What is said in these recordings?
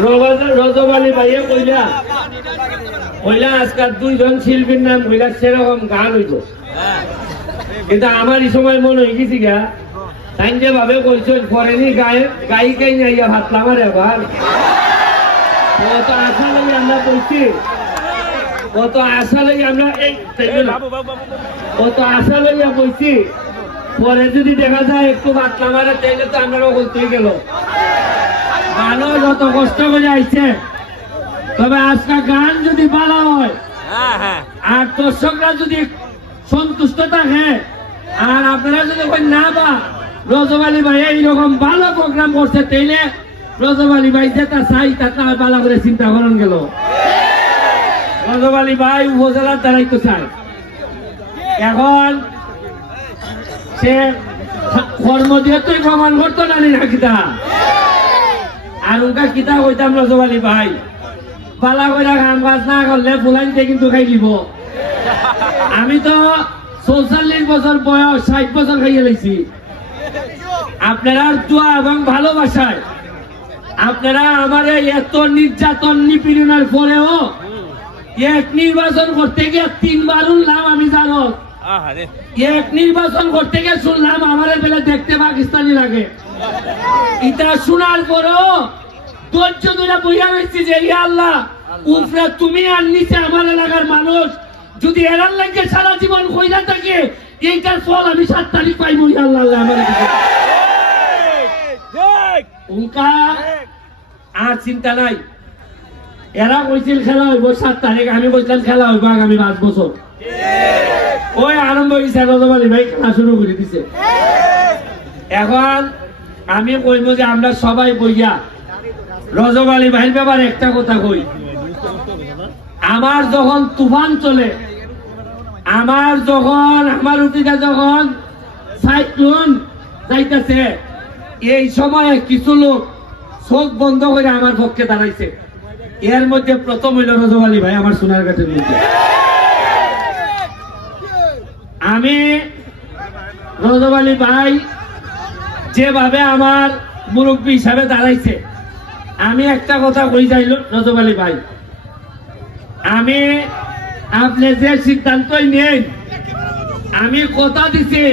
রজব আলী ভাইয়ে কইলা আজকাল দুইজন শিল্পীর নাম কইলা সেরকম গান হইতো, কিন্তু আমার এই সময় মনে হয়ে গেছি গা তাই যে ভাবে কইছেন পরেনি গায়িকাই নাই ভাবলাম আর এবার কত আশা লাগে আমরা কইছি, কত আশা লাগে আমরা কত আশা লইয়া কইছি, পরে যদি দেখা যায় একটু ভাবলাম আর তাইলে তো আমরা বলতেই গেল ভালো যত কষ্ট করে আইছে। তবে আজকে গান যদি ভালো হয় আর দর্শকরা যদি সন্তুষ্ট থাকে আর আপনারা যদি না বা রজব আলী ভাই এইরকম ভালো প্রোগ্রাম করছে তাইলে রজব আলী ভাই যেটা চাই তা ভালো করে চিন্তা করেন গেল। রজব আলী ভাই উপজেলার দ্বারাই তো চাই, এখন সে কর্ম দিয়ে তুই প্রমাণ করতো না কিতা আর উনকা কিতা কইতাম রজব আলী ভাই পালা করে গান বাজ না করলে ফুলাইতে কিন্তু খাই দিব। আমি তো ৪৪ বছর বয়স ৬০ বছর খাইয়ে লেছি, আপনারা দোয়া এবং ভালোবাসায় আপনারা আমার এত নির্যাতন নিপীড়নের পরেও এক নির্বাচন করতে গিয়ে ৩ বার উঠলাম। আমি জানো এক নির্বাচন করতে গিয়ে শুনলাম আমার বেলা দেখতে পাকিস্তানি লাগে, এটা শোনার পরেও ধৈর্য ধরে বইয়া রয়েছি যে ইয়া আল্লাহ উপরে তুমি আর নিচে আমার এলাকার মানুষ যদি এরার লাগে সারা জীবন কইরা থাকে এইটার ফল আমি ৭ তারিখ পাইবো ইয়া আল্লাহ। আমার উনকা আর চিন্তা নাই, এরা কইছিল খেলা হইব ৭ তারিখ, আমি কইছিলাম খেলা হইব আগামী ৫ বছর। ওই আরম্ভ হয়েছে রজব আলী ভাই খেলা শুরু করে দিছে। এখন আমি কইব যে আমরা সবাই বইয়া রজব আলী ভাইয়ের ব্যাপারে একটা কথা কই, আমার যখন তুফান চলে, আমার উঠিটা যখন সাইক্লোন যাইতেছে, এই সময়ে কিছু লোক চোখ বন্ধ করে আমার পক্ষে দাঁড়াইছে। এর মধ্যে প্রথম হইল রজব আলী ভাই আমার সোনারঘাটের মধ্যে। আমি রজব আলী ভাই যেভাবে আমার মুরব্বী হিসাবে দাঁড়াইছে, আমি একটা কথা কই যাইল রজব আলী ভাই, আমি আপনি যে সিদ্ধান্তই নেন আমি কথা দিছি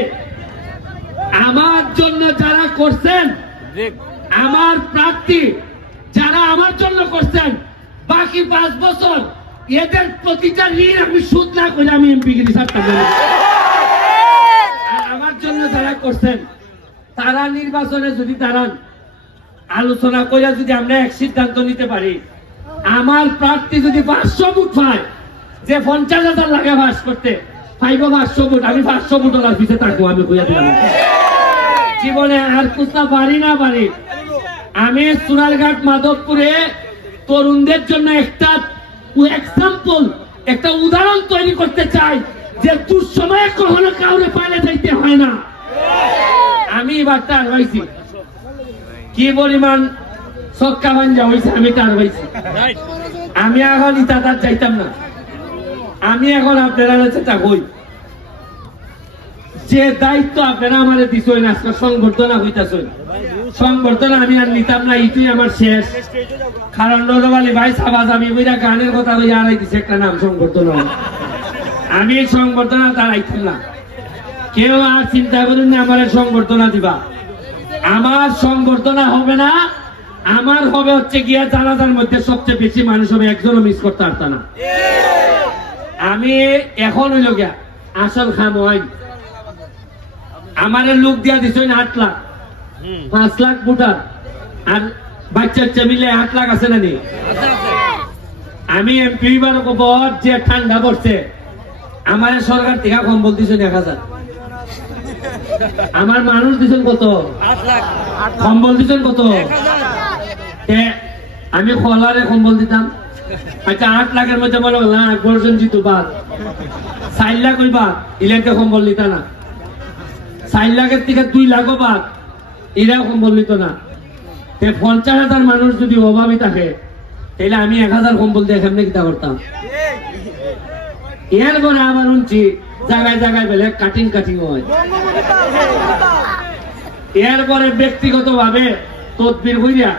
আমার জন্য যারা করছেন, আমার প্রার্থী যারা আমার জন্য করছেন, বাকি ৫ বছর এদের প্রতিটা ঋণ আমি সুদ না করে আমি এমপিগিরি ছাড়তাম। আমার জন্য যারা করছেন তারা নির্বাচনে যদি দাঁড়ান, আলোচনা করে যদি আমরা এক সিদ্ধান্ত নিতে পারি, আমার প্রার্থী যদি ৫০০ ভোট পায়, যে ৫০,০০০ লাগে পাস করতে পাইব ৫০০ ভোট, আমি ৫০০ ভোট ওনার পিছিয়ে থাকবো। আমি কইয়া দিলাম জীবনে আর কোথা পারি না পারি, আমি সোনারঘাট মাধবপুরে তরুণদের জন্য একটা এক্সাম্পল, একটা উদাহরণ তৈরি করতে চাই যে দুঃসময়ে কখনো কাউরে পাইলে যাইতে হয় না। আমি এবার টার হয়েছি, কি পরিমাণ সক্কা ভাঞ্জা হয়েছে, আমি টার হয়েছি। আমি এখন ইতাদার চাইতাম না, আমি এখন আপনারা চেষ্টা করি যে দায়িত্ব আপনারা আমার দিচ্ছেন, আজকে সংবর্ধনা হইতেছেন, সংবর্ধনা আমি আর নিতাম না, এটাই আমার শেষ। কারণ রজব আলী ভাই সাবাজ আমি বুঝা গানের কথা বলে আড়াই দিচ্ছে একটা নাম সংবর্ধনা, আমি সংবর্ধনা দাঁড়াইতাম না। কেউ আর চিন্তা করুন না আমার সংবর্ধনা দিবা, আমার সংবর্ধনা হবে না, আমার হবে হচ্ছে গিয়া জানাজার মধ্যে সবচেয়ে বেশি মানুষ হবে, একজনও মিস করতে পারত না। আমি এখন হইল গিয়া আসল খাম হয়, আমার লোক দিয়া দিচ্ছেন ৮ লাখ, ৫ লাখ ভোটার আর বাচ্চা মিলে ৮ লাখ আছে না নি। আমি এমপি বহুত যে ঠান্ডা পড়ছে, আমার সরকার থেকে কম্বল দিচ্ছেন ১,০০০, আমার মানুষ দিচ্ছেন কত, কম্বল দিচ্ছেন কত, আমি খোলারে কম্বল দিতাম। আচ্ছা ৮ লাখের মধ্যে বলো না ১ জিত বাদ, ৪ লাখ ওই বাদ, ইলেকট্রিক কম্বল দিতা না, ৪ লাখের থেকে ২ লাখও বাদ, এরা কম্বল দিত না। ৫০,০০০ মানুষ যদি অভাবী থাকে তাহলে আমি ১,০০০ কম্বল দিয়ে কেমনে কিতা করতাম। এরপরে আবার শুনছি জায়গায় জায়গায় বেলে কাটিং হয়। এরপরে ব্যক্তিগত ভাবে তদবির হইয়া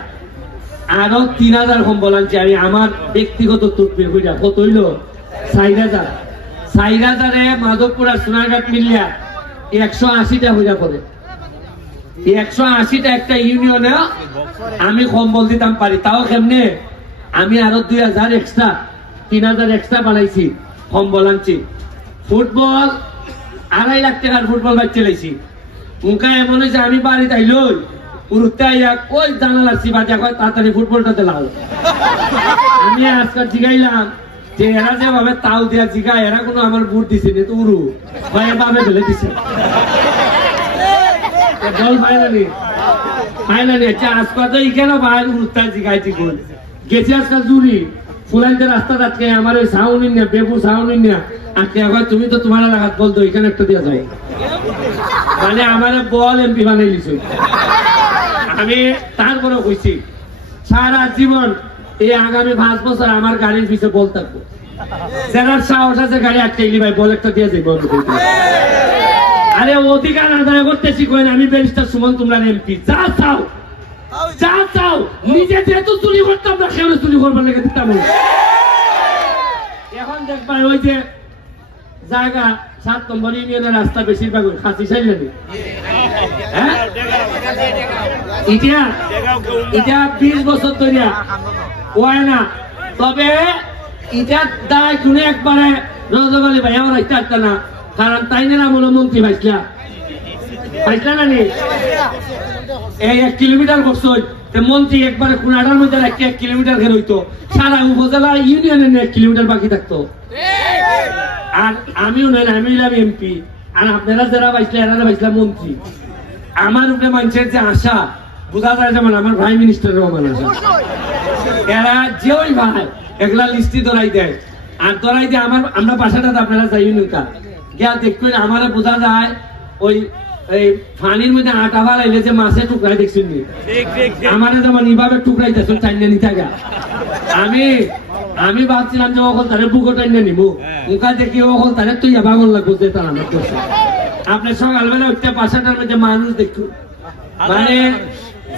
আরো 3000 কম্বল আনছি আমি আমার ব্যক্তিগত তদবির কইরা। কত হইল? 4000। 4000-এ মাধবপুর আর সোনারঘাট মিলিয়া 180টা হইয়া পড়ে। 180টা একটা ইউনিয়নে আমি কম্বল দিতাম পারি। তাও কেমনে? আমি আরো 2000 এক্সট্রা, 3000 এক্সট্রা বানাইছি, কম্বল আনছি। ফুটবল 2.5 লাখ টাকার ফুটবল বাচ্চা লাইছি। মুখা এমন হয়েছে আমি বাড়িতে আইলই উড়তে আইয়া ওই জানালার চিবা দেখো তাড়াতাড়ি ফুটবলটাতে লাও। আমি আজকাল জিগাইলাম যে এরা যেভাবে তাও দিয়া জিগায় এরা কোনো আমার বুট দিছে নি তো উড়ু ভাবে ফেলে দিছে বল ফাইনালি ফাইনালি আজকাল তো এখানে ভাই উড়তে জিগাইছি গোল গেছি আজকাল জুড়ি ফুলাইতে রাস্তা আটকে আমার ওই সাউন্ড নিয়ে বেবু সাউন্ড নিয়ে আজকে আবার তুমি তো তোমার এলাকাত বলতো এখানে একটা দিয়া যায় মানে আমার বল এমপি বানাই দিছে। আমি তারপরে কইছি সারা জীবন এই আগামী 5 বছর আমার গাড়ির পিছনে বল থাকবো। যারা সাহস আছে গাড়ি আটকে গেলি ভাই বল একটা দিয়ে যাই বন্ধ করতে। আরে অধিকার আদায় করতেছি কই আমি ব্যারিস্টার সুমন তোমরা এমপি যা চাও যা চাও নিজে যেহেতু চুরি করতাম না সেও চুরি করবার লেগে দিতাম। এখন দেখবা ওই যে জায়গা 7 নম্বর ইউনিয়নের রাস্তা বেশিরভাগ খাসি চাইলে হ্যাঁ এটা 20 বছর ধরে হয় না। তবে এটা দায় শুনে একবারে রজব আলী ভাই আমার রাখতে আসত না কারণ তাই না মনে মন্ত্রী পাইছিলা না নি এই 1 কিলোমিটার করছো মন্ত্রী একবারে কোনাটার মধ্যে 1 কিলোমিটার ঘের হইতো সারা উপজেলা ইউনিয়নের 1 কিলোমিটার বাকি থাকতো। আর আমিও নেন আমি হইলাম এমপি আর আপনারা যারা পাইছিলেন এরা পাইছিলাম মন্ত্রী। আমার উপরে মানুষের যে আশা বোঝা যায় যেমন আমার ভাই মিনিস্টারের আমার আশা এরা যে ওই ভাই এগুলা লিস্টি ধরাই দেয় আর ধরাই দিয়ে আমার আমরা বাসাটাতে আপনারা যাই নৌকা গিয়া দেখবেন আমার বোঝা যায় ওই এই পানির মধ্যে আটা বাড়াইলে যে মাছে টুকরাই দেখছেন আমার যেমন এইভাবে টুকরাই দেখছেন চাইনা নিতে গা আমি ভাবছিলাম যে ওখান তারে বুকো টাইনা নিবো মুখা দেখি ওখান তারে তুই বাগল লাগবো যে তার আমার করছে। আপনি সকালবেলা উঠতে বাসাটার মধ্যে মানুষ দেখতো মানে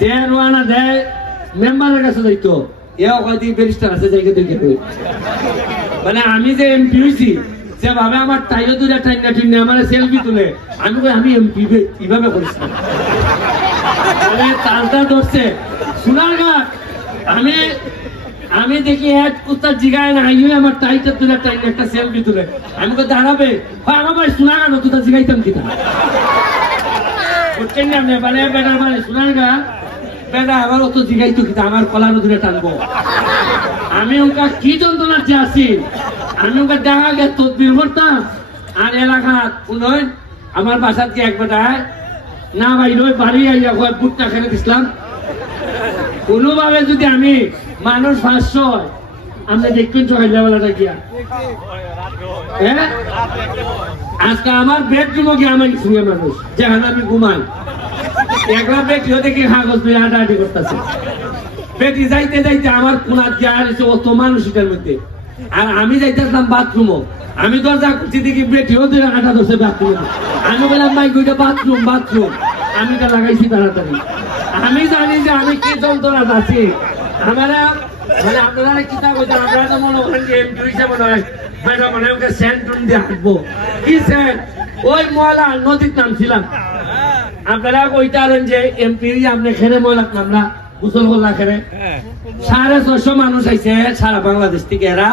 যে রোয়ানা দেয় মেম্বারের কাছে যাইতো এও হয়তো ব্যারিস্টার আছে জায়গা দেখে মানে আমি যে এমপি হয়েছি যেভাবে আমার টাইলে দুটা টাইনা টুইনে আমার সেলফি তুলে আমি কই আমি এমপি এইভাবে করিস না মানে তালটা ধরছে সোনারঘাট আমি দেখি এক কুত্তার জিগায় না আইও আমার টাইটা তুলে টাইনে একটা সেলফি তুলে আমি কই দাঁড়াবে আমার ভাই সোনারঘাট তুই জিগাইতাম কিনা বুঝছেন না আপনি মানে বেটার মানে সোনারঘাট বেটা আমার অত জিগাইতো কিনা আমার কলার দূরে টানবো আমি ওকে কি যন্ত্রণার যে আছি আমি ওকে দেখা গে তদবির করতাম আর এলাকা উন্নয়ন আমার বাসার কি এক বেটায় না ভাই নয় বাড়ি আইয়া বুটটা খেলে দিছিলাম কোনোভাবে যদি আমি মানুষ 500 আপনি দেখবেন সকালবেলাটা গিয়া হ্যাঁ আজকে আমার বেডরুমও গিয়ে আমার শুয়ে মানুষ যেখানে আমি ঘুমাই একলা বেটিও দেখি কাগজ পেয়ে হাঁটাহাঁটি করতেছে বেটি যাইতে যাইতে আমার কোনার গিয়া হারিয়েছে অত মানুষের মধ্যে আর আমি যাইতেছিলাম বাথরুমও আমি দরজা খুঁজছি দেখি বেটিও ধরে হাঁটা ধরছে বাথরুমে আমি বললাম ভাই ওইটা বাথরুম আমি তো লাগাইছি তাড়াতাড়ি আমি জানি যে আমি কি যন্ত্রণা আছি আমরা মানে আপনারা কি তা বলছেন আপনারা তো মনে করেন যে এমপি হিসেবে নয় বেটা মানে ওকে সেন্ট্রুম দিয়ে হাঁটবো কি সেন্ট ওই ময়লা নদীর নামছিলাম আপনারা কইতারেন যে এমপি আপনি খেলে ময়লা নামলা গোসল করলা খেলে 650 মানুষ আইছে সারা বাংলাদেশ থেকে এরা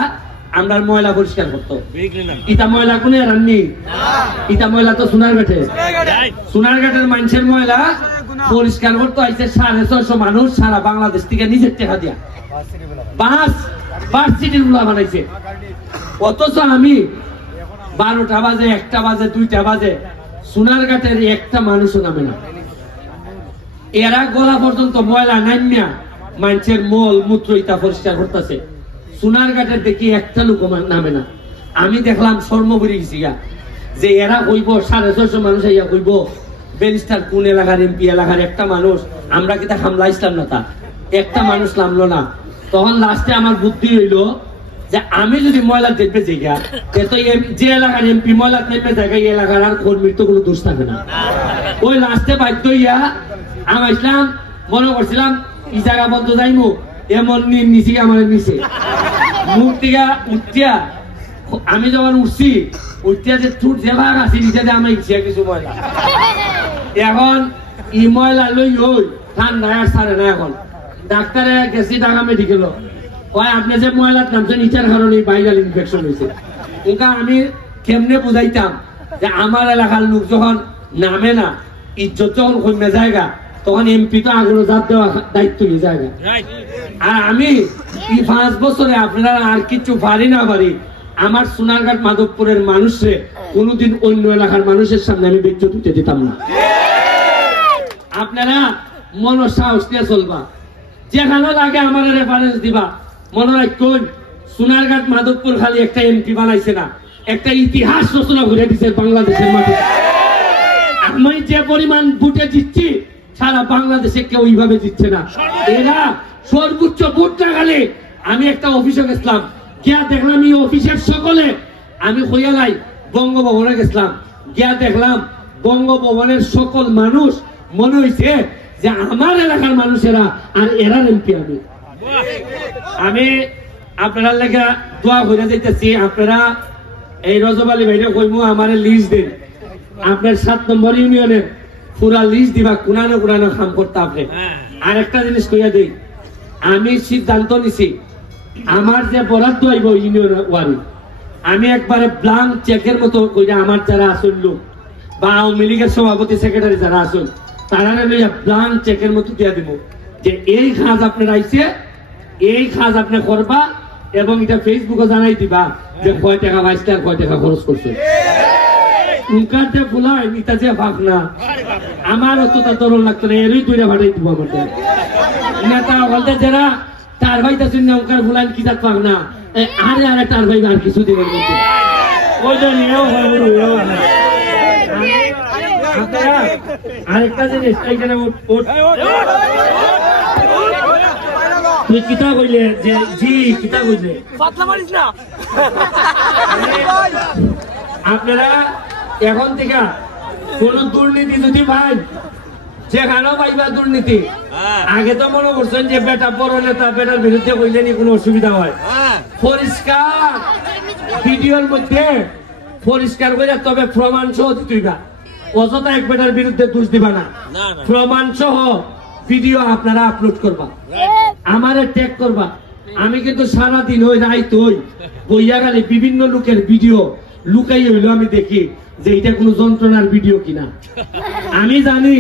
আমরা ময়লা পরিষ্কার করতো ইটা ময়লা কোনে রান্নি ইটা ময়লা তো সোনারঘাটের মানুষের ময়লা পরিষ্কার করতে আইছে 650 মানুষ সারা বাংলাদেশ থেকে নিজের টাকা দিয়া বাস সিটির গুলা বানাইছে অথচ আমি 12টা বাজে 1টা বাজে 2টা বাজে সোনারঘাটের একটা মানুষও নামে না এরা গলা পর্যন্ত ময়লা নামিয়া মানুষের মল মূত্র ইটা পরিষ্কার করতেছে সোনারঘাটের দেখি একটা লোক নামে না। আমি দেখলাম শর্মপুরি গিয়া যে এরা কইব 650 মানুষ ইয়া কইব ব্যারিস্টার কোন এলাকার এমপি এলাকার একটা মানুষ আমরা কি তা হামলা ইসলাম না তা একটা মানুষ নামলো না। তখন লাস্টে আমার বুদ্ধি হইলো যে আমি যদি ময়লা দেখবে জায়গা তো যে এলাকার এমপি ময়লা দেখবে জায়গা এই এলাকার আর কর্মীর তো কোনো দোষ থাকে না। ওই লাস্টে বাধ্য হইয়া আমি ইসলাম মনে করছিলাম এই জায়গা বন্ধ যাইমু এমন নিচে আমার নিচে মুখ থেকে উঠিয়া আমি যখন উঠছি উঠিয়া যে ঠুট যে ভাগ আছি নিচে আমার ইচ্ছা কিছু ময়লা এখন ই ময়লা লই ওই ঠান্ডা আর ছাড়ে না এখন ডাক্তারে গেছি ঢাকা মেডিকেল কয় আপনি যে ময়লার নামছেন ইচ্ছার কারণে ভাইরাল ইনফেকশন হয়েছে ওটা আমি কেমনে বুঝাইতাম যে আমার এলাকার লোক যখন নামে না ইজ্জত যখন কমে জায়গা তখন এমপি তো আগুন জাত দেওয়া দায়িত্ব নিয়ে জায়গা আর আমি এই 5 বছরে আপনারা আর কিছু পারি না পারি আমার সোনারঘাট মাধবপুরের মানুষে কোনোদিন অন্য এলাকার মানুষের সামনে আমি বিচ্যুত হতে দিতাম না আপনারা মন সাহস নিয়ে চলবা যেখানে লাগে আমার রেফারেন্স দিবা মনে রাখুন সোনারঘাট মাধবপুর খালি একটা এমপি বানাইছে না একটা ইতিহাস রচনা করে দিছে বাংলাদেশের মাটিতে আমি যে পরিমাণ ভোটে জিতছি সারা বাংলাদেশে কেউ এইভাবে জিতছে না এরা সর্বোচ্চ ভোট লাগালে আমি একটা অফিসে গেছিলাম গিয়া দেখলাম এই অফিসের সকলে আমি হইয়ালাই বঙ্গভবনে গেছিলাম গিয়া দেখলাম বঙ্গভবনের সকল মানুষ মনে হয়েছে যে আমার এলাকার মানুষেরা আর এরা এমপি আমি আপনারা লেখা দোয়া করে যাইতেছি আপনারা এই রজব আলী ভাইরা কইমু আমার লিস্ট দিন আপনার 7 নম্বর ইউনিয়নের পুরা লিস্ট দিবা কোনানো কোনানো কাম করতে আপনি আর একটা জিনিস কইয়া দিই আমি সিদ্ধান্ত নিছি আমার যে বরাদ্দ হইব ইউনিয়ন ওয়ারি আমি একবারে ব্লাঙ্ক চেকের মতো কইরা আমার যারা আসল লোক বা আওয়ামী লীগের সভাপতি সেক্রেটারি যারা আসল তারা লইয়া ব্লাঙ্ক চেকের মতো দিয়া দিব যে এই কাজ আপনার আইছে এই কাজ আপনি করবা এবং এটা ফেসবুকে জানাই দিবা যে কয় টাকা পাইছে আর কয় টাকা খরচ করছে উনকাতে ফুলাই এটা যে ভাগ না আমার অতটা তরল লাগতো না এরই দুইটা ভাড়াই দিব আমার নেতা বলতে যারা তার ভাই তার জন্য উনকার ফুলাই কি তার ভাগ না আরে আরে তার ভাই আর কিছু দিবেন বলতে ওই জন্য আরেকটা জিনিস এইখানে তুই কিতা কইলে যে জি কিতা কইলে পাতলা মারিস না আপনারা এখন থেকে কোন দুর্নীতি যদি ভাই যেখানেও পাইবা দুর্নীতি আগে তো মনে করছেন যে বেটা বড় নেতা বেটার বিরুদ্ধে কইলে নি কোনো অসুবিধা হয় পরিষ্কার ভিডিওর মধ্যে পরিষ্কার করে তবে প্রমাণ সহ দিতেইবা অযথা এক বেটার বিরুদ্ধে দোষ দিবা না প্রমাণ সহ ভিডিও আপনারা আপলোড করবা আমারে ট্যাগ করবা আমি কিন্তু সারাদিন ওই রাইত ওই বইয়া গেলে বিভিন্ন লোকের ভিডিও লুকাই হইলো আমি দেখি যে এটা কোনো যন্ত্রণার ভিডিও কিনা আমি জানি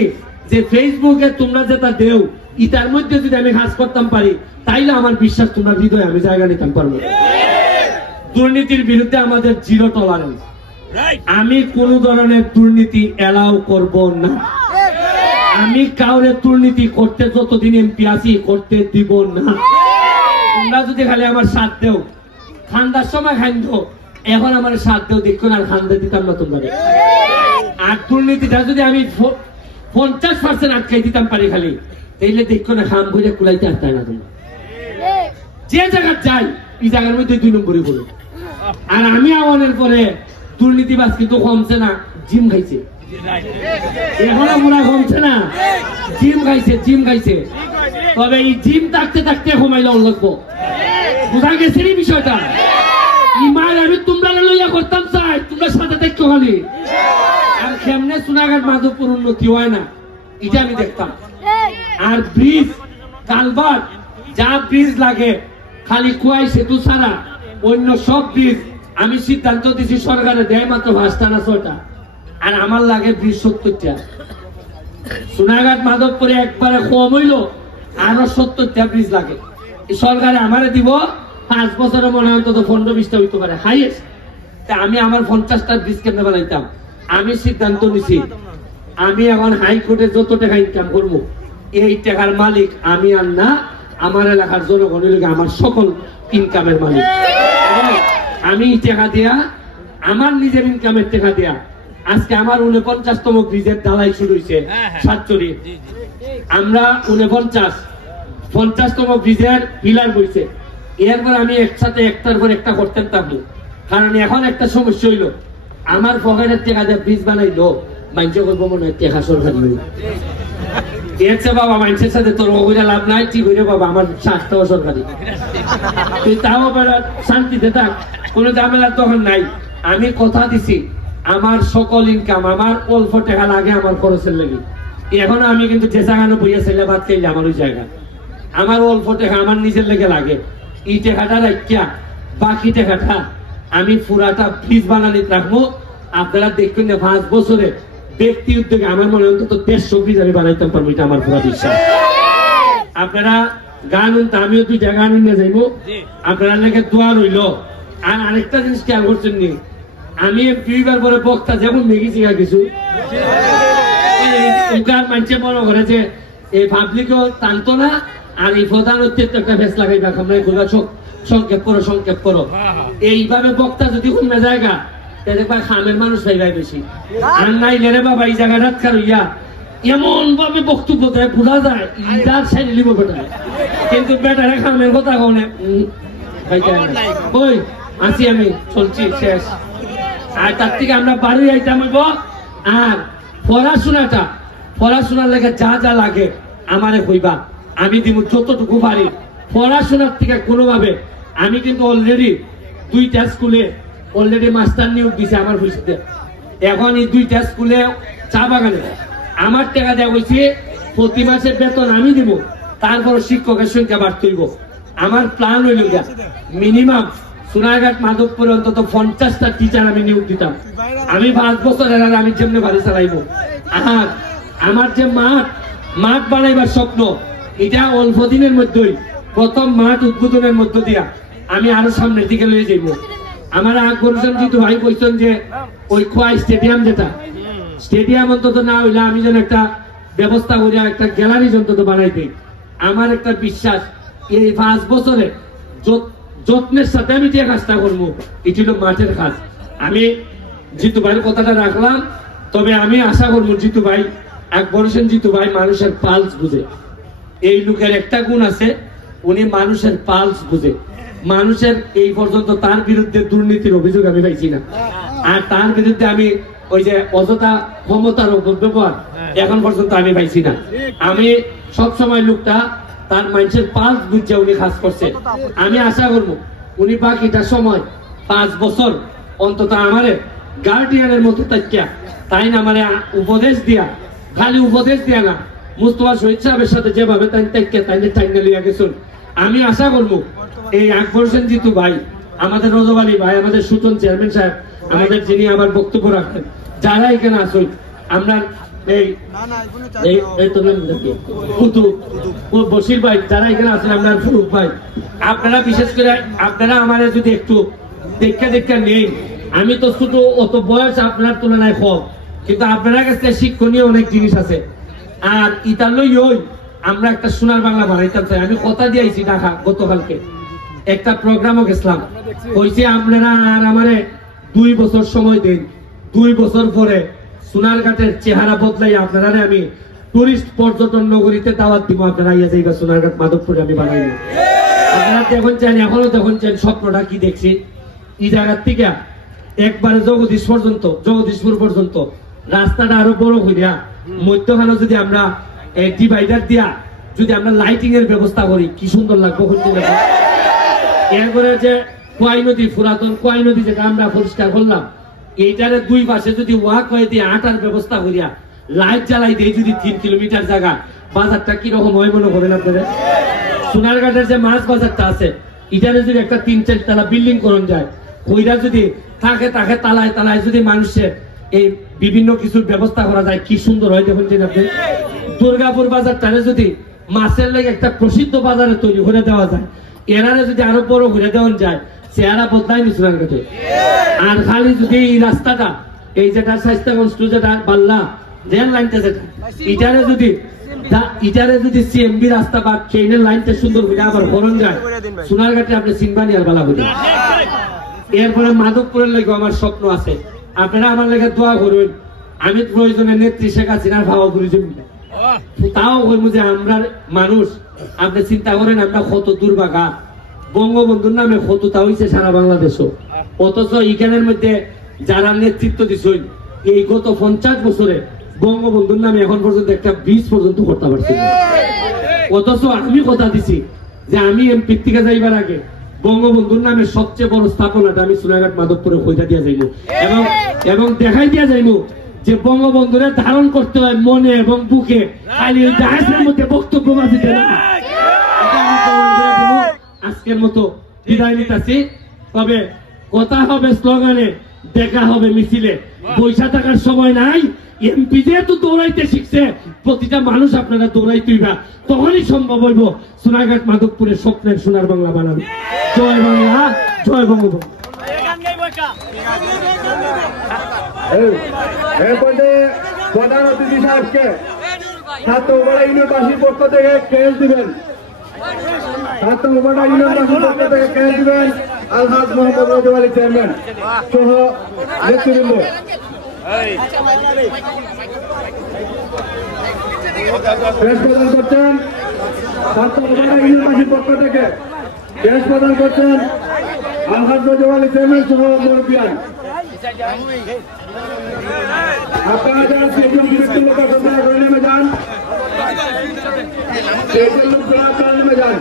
যে ফেসবুকে তোমরা যেটা দেও ইটার মধ্যে যদি আমি কাজ করতাম পারি তাইলে আমার বিশ্বাস তোমরা হৃদয়ে আমি জায়গা নিতাম পারবো দুর্নীতির বিরুদ্ধে আমাদের জিরো টলারেন্স আমি কোন ধরনের দুর্নীতি এলাও করব না আমি কাউরে দুর্নীতি করতে যতদিন এমপি আছি করতে দিব না তোমরা যদি খালি আমার সাথ দেও খান্দার সময় খাইতো এখন আমার সাথ দেও দেখুন আর খান্দা দিতাম না তোমরা আর দুর্নীতিটা যদি আমি 50% আটকাই দিতাম পারি খালি তাইলে দেখো না খাম করে কুলাইতে আসতে না তোমরা যে জায়গা যাই এই জায়গার মধ্যে 2 নম্বরই বলো আর আমি আওয়ানের পরে দুর্নীতিবাজ কিন্তু কমছে না জিম খাইছে এখনো পুরা কমছে না জিম খাইছে তবে এই জিম থাকতে থাকতে কমাইলে লাগবো বুঝা গেছে এই বিষয়টা ইমান আমি তোমরা লইয়া করতাম চাই তোমরা সাথে দেখো খালি আর কেমনে সোনারঘাট মাধবপুর উন্নতি হয় না এটা আমি দেখতাম আর ব্রিজ কালভার্ট যা ব্রিজ লাগে খালি কুয়াই সেতু ছাড়া অন্য সব ব্রিজ আমি সিদ্ধান্ত দিছি সরকারে দেয় মাত্র 5টা না 6টা আর আমার লাগে ব্রিজ 70টা সোনারঘাট মাধবপুরে একবারে কম হইল আরো 70টা ব্রিজ লাগে সরকারে আমারে দিব 5 বছরে মনে হয় অন্তত 15-20টা হইতে পারে হাইয়েস্ট তা আমি আমার 50টা ব্রিজ কেমনে বানাইতাম আমি সিদ্ধান্ত নিছি আমি এখন হাইকোর্টে যত টাকা ইনকাম করবো এই টাকার মালিক আমি আর না আমার এলাকার জনগণের লোক আমার সকল ইনকামের মালিক আমি টাকা দিয়া আমার নিজের ইনকামের টাকা দিয়া আজকে আমার 49তম ব্রিজের ঢালাই শুরু হয়েছে সাতচুরি আমরা 50তম ব্রিজের পিলার বইছে এরপর আমি একসাথে একটার পর একটা করতেন থাকবো কারণ এখন একটা সমস্যা হইল আমার পকেটের টাকা দিয়ে ব্রিজ বানাইলো মানুষ করবো মনে হয় টাকা সরকারি এর চেয়ে বাবা মানুষের সাথে তোর ওগুলা লাভ নাই, ঠিক হইলে বাবা আমার স্বাস্থ্য সরকারি, তুই তাও শান্তিতে থাক, কোনো ঝামেলা তখন নাই। আমি কথা দিছি আমার সকল ইনকাম, আমার অল্প টাকা লাগে আমার খরচের লেগে। এখন আমি কিন্তু যে জায়গানো বইয়া ছেলে ভাত খাইলে আমার ওই জায়গা, আমার অল্প টাকা আমার নিজের লেগে লাগে। এই টাকাটা রাখিয়া বাকি টাকাটা আমি পুরাটা ফ্রিজ বানানি রাখবো। আপনারা দেখবেন না 5 বছরে ব্যক্তি উদ্যোগে আমার মনে অন্তত 150 ফ্রিজ আমি বানাইতাম পারবো, এটা আমার পুরা বিশ্বাস। আপনারা গান উনতে আমিও 2টা গান নিয়ে যাইবো, আপনারা লেগে দোয়া রইল। আর আরেকটা জিনিস খেয়াল করছেন নি, আমি দুইবার পরে বক্তা যেমন দেখেছি কিছু মানুষে মনে করে যে এই পাবলিকও টানতো না, আর এই প্রধান অত্যন্ত একটা ফেস লাগাই রাখ আমরা এগুলো সংক্ষেপ করো সংক্ষেপ করো। এইভাবে বক্তা যদি কমে জায়গা দেখবা খামের মানুষ পাইবাই বেশি। আর নাই লেরে বাবা এই জায়গাটা খারইয়া এমন ভাবে বক্তব্য দেয় বোঝা যায় ইদার সাইড লিব বেটা, কিন্তু বেটারে খামের কথা কনে ওই আসি আমি চলছি শেষ। আর তার থেকে আমরা বাড়ি আইতাম হইব। আর পড়াশোনার লেগে যা যা লাগে আমারে কইবা, আমি দিব যতটুকু পারি। পড়াশোনার থেকে কোনোভাবে আমি কিন্তু অলরেডি 2টা স্কুলে অলরেডি মাস্টার নিয়োগ দিছে আমার খুশিতে। এখন এই 2টা স্কুলে চা বাগানে আমার টাকা দেওয়া হয়েছে, প্রতি মাসে বেতন আমি দিব, তারপর শিক্ষকের সংখ্যা বাড়তে হইব। আমার প্ল্যান হইল গিয়া মিনিমাম সোনারঘাট মাধবপুরে অন্তত 50টা টিচার আমি নিয়োগ দিতাম। আমি 5 বছর এর আমি যেমনি বাড়ি চালাইবো। আর আমার যে মাঠ বানাইবার স্বপ্ন, এটা অল্প দিনের মধ্যেই প্রথম মাঠ উদ্বোধনের মধ্য দিয়া আমি আরো সামনের দিকে লয়ে যাইব। আমার আকবরুজ্জামান জিতু ভাই কইছেন যে ওই খোয়াই স্টেডিয়াম, যেটা স্টেডিয়াম অন্তত না হইলে আমি যেন একটা ব্যবস্থা করিয়া একটা গ্যালারি অন্তত বানাই দিই। আমার একটা বিশ্বাস এই 5 বছরে যত্নের সাথে আমি যে কাজটা করবো এটি হলো মাঠের কাজ। আমি জিতু ভাইয়ের কথাটা রাখলাম, তবে আমি আশা করবো জিতু ভাই, আকবর হোসেন জিতু ভাই মানুষের পালস বুঝে। এই লোকের একটা গুণ আছে, উনি মানুষের পালস বুঝে। মানুষের এই পর্যন্ত তার বিরুদ্ধে দুর্নীতির অভিযোগ আমি পাইছি না। আর তার বিরুদ্ধে আমি ওই যে অযথা ক্ষমতার অপব্যবহার এখন পর্যন্ত আমি পাইছি না। আমি সবসময় লোকটা তার মানুষের পালস বুঝছে উনি কাজ করছে। আমি আশা করবো উনি বাকিটা সময় 5 বছর অন্তত আমারে গার্ডিয়ানের মতো তাকিয়া তাই না আমারে উপদেশ দিয়া, খালি উপদেশ দিয়া না, মুস্তফা শহীদ সাহেবের সাথে যেভাবে তাই তাকিয়া তাই টাইনা লিয়া গেছেন। আমি আশা করবো এই আকবর হোসেন জিতু ভাই, আমাদের রজব আলী ভাই, আমাদের সুজন চেয়ারম্যান সাহেব, আমাদের যিনি আবার বক্তব্য রাখেন, যারা এখানে আসুন, আমরা বশির ভাই, যারা এখানে আছেন, আমরা ফুরুক ভাই, আপনারা বিশেষ করে আপনারা আমার যদি একটু দেখা নেই, আমি তো ছোট, অত বয়স আপনার তুলনায় কম, কিন্তু আপনার কাছে শিক্ষণীয় অনেক জিনিস আছে। আর ইতার লই আমরা একটা সোনার বাংলা বানাইতাম চাই। আমি কথা দিয়েছি ঢাকা গতকালকে একটা প্রোগ্রামও গেছিলাম, কইছি আপনারা আর আমারে 2 বছর সময় দিন, 2 বছর পরে সোনারঘাটের চেহারা বদলাই আপনারা আমি টুরিস্ট পর্যটন নগরীতে দাওয়াত দিব, আপনারা ইয়া যাইবা সোনারঘাট মাধবপুরে আমি বানাইব। আপনারা দেখুন চান, এখনো দেখুন চান স্বপ্নটা কি দেখছি। এই জায়গার থেকে একবারে জগদীশপুর পর্যন্ত রাস্তাটা আরো বড় করিয়া মধ্যখানে যদি আমরা ডিভাইডার দিয়া যদি আমরা লাইটিং এর ব্যবস্থা করি, কি সুন্দর লাগবে। এরপরে যে কোয়াই নদী, পুরাতন কোয়াই নদী যেটা আমরা পরিষ্কার করলাম, এইটারে 2 পাশে যদি ওয়াক হয়ে দিয়ে আটার ব্যবস্থা করিয়া লাইট জ্বালাই দিয়ে যদি 3 কিলোমিটার জায়গা, বাজারটা কিরকম হয় মনে করেন আপনারা? সোনারঘাটের যে মাছ বাজারটা আছে, এটারে যদি একটা 3-4 তলা বিল্ডিং করন যায়, ওইটা যদি থাকে তালায় তালায় যদি মানুষের এই বিভিন্ন কিছুর ব্যবস্থা করা যায়, কি সুন্দর হয় দেখুন। আপনি দুর্গাপুর বাজারটারে যদি মাছের লেগে একটা প্রসিদ্ধ বাজারে তৈরি করে দেওয়া যায়, এরারে যদি আরো বড় করে দেওয়া যায়, চেহারা বদলাই নি সোনারঘাটে। আর খালি যদি এই রাস্তাটা, এই যেটা স্বাস্থ্যগঞ্জ টু যেটা বাল্লা রেল লাইনটা, যেটা ইটারে যদি সিএমবি রাস্তা বা ট্রেনের লাইনটা সুন্দর করে আবার করণ যায়, সোনারঘাটে আপনি সিনবানি আর বালা হইল। এরপরে মাধবপুরের লেগে আমার স্বপ্ন আছে, আপনারা আমার লেগে দোয়া করুন। আমি প্রয়োজনে নেত্রী শেখ হাসিনার ভাবা প্রয়োজন, তাও বলবো যে আমরা মানুষ, আপনি চিন্তা করেন আমরা কত দুর্ভাগা, বঙ্গবন্ধুর নামে কতটা হয়েছে সারা বাংলাদেশও, অথচ এখানের মধ্যে যারা নেতৃত্ব দিচ্ছেন এই গত 50 বছরে বঙ্গবন্ধুর নামে এখন পর্যন্ত একটা ব্রিজ পর্যন্ত করতে পারছি না। অথচ আমি কথা দিছি যে আমি এমপি থেকে যাইবার আগে বঙ্গবন্ধুর নামে সবচেয়ে বড় স্থাপনাটা আমি সোনাঘাট মাধবপুরে হইতা দিয়া যাইব এবং দেখাই দিয়া যাইব যে বঙ্গবন্ধুরে ধারণ করতে হয় মনে এবং বুকে, খালি জাহাজের মধ্যে বক্তব্য বাজিতে না। আজকের মতো বিদায় নিতেছি, তবে কথা হবে স্লোগানে, দেখা হবে মিছিলে, বৈশা থাকার সময় নাই। এমপি যেহেতু দৌড়াইতে শিখছে, প্রতিটা মানুষ আপনারা দৌড়াইতেইবা, তখনই সম্ভব হইব সোনাঘাট মাধবপুরের স্বপ্নের সোনার বাংলা বানানো। জয় বাংলা, জয় বঙ্গবন্ধু। প্রধান অতিথি সাহেবকে ছাত্রপাড়া ইউনিভার্সিটির পক্ষ থেকে ক্রেজ দিবেন, ছাত্রপাড়া ইউনিভার্সিটির পক্ষ থেকে ক্রেজ দিবেন আলহাজ মোহাম্মদ রজব আলী চেয়ারম্যান সহ নেতৃবৃন্দ। ক্রেজ প্রদান করছেন ছাত্রপাড়া ইউনিভার্সিটির পক্ষ থেকে, ক্রেজ প্রদান করছেন আলহাজ রজব আলী চেয়ারম্যান সহ মুরব্বিয়ান। আপনারা যারা স্টেডিয়াম বিরক্তি লোক আপনারা করে নেমে যান, স্টেডিয়াম লোক নেমে যান।